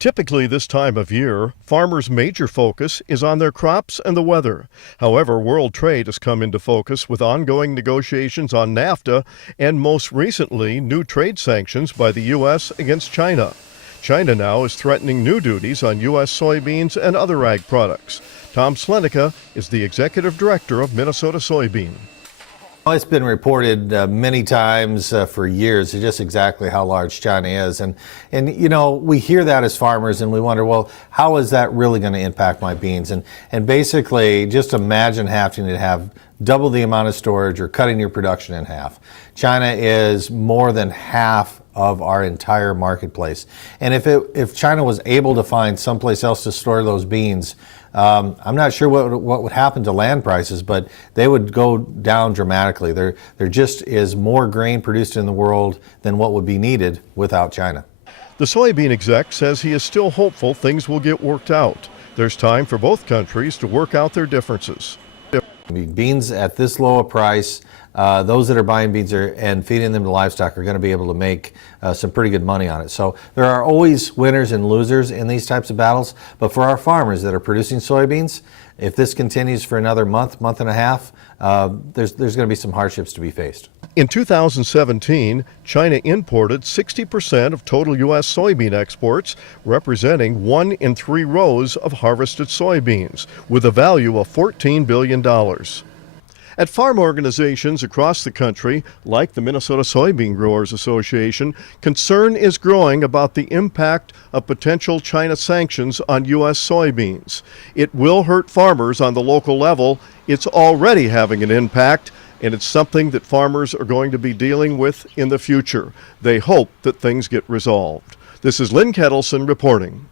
Typically, this time of year, farmers' major focus is on their crops and the weather. However, world trade has come into focus with ongoing negotiations on NAFTA and most recently, new trade sanctions by the U.S. against China. China now is threatening new duties on U.S. soybeans and other ag products. Tom Slenica is the executive director of Minnesota Soybean. Well, it's been reported many times for years just exactly how large China is. And you know, we hear that as farmers and we wonder, well, how is that really going to impact my beans? And basically, just imagine having to have double the amount of storage or cutting your production in half. China is more than half of our entire marketplace. And if China was able to find someplace else to store those beans, I'm not sure what would happen to land prices, but they would go down dramatically. There just is more grain produced in the world than what would be needed without China. The soybean exec says he is still hopeful things will get worked out. There's time for both countries to work out their differences. Beans at this low a price, those that are buying beans and feeding them to livestock are going to be able to make some pretty good money on it. So there are always winners and losers in these types of battles. But for our farmers that are producing soybeans, if this continues for another month and a half, there's going to be some hardships to be faced. In 2017, China imported 60% of total U.S. soybean exports, representing 1 in 3 rows of harvested soybeans, with a value of $14 billion. At farm organizations across the country, like the Minnesota Soybean Growers Association, concern is growing about the impact of potential China sanctions on U.S. soybeans. It will hurt farmers on the local level. It's already having an impact, and it's something that farmers are going to be dealing with in the future. They hope that things get resolved. This is Lynn Ketelsen reporting.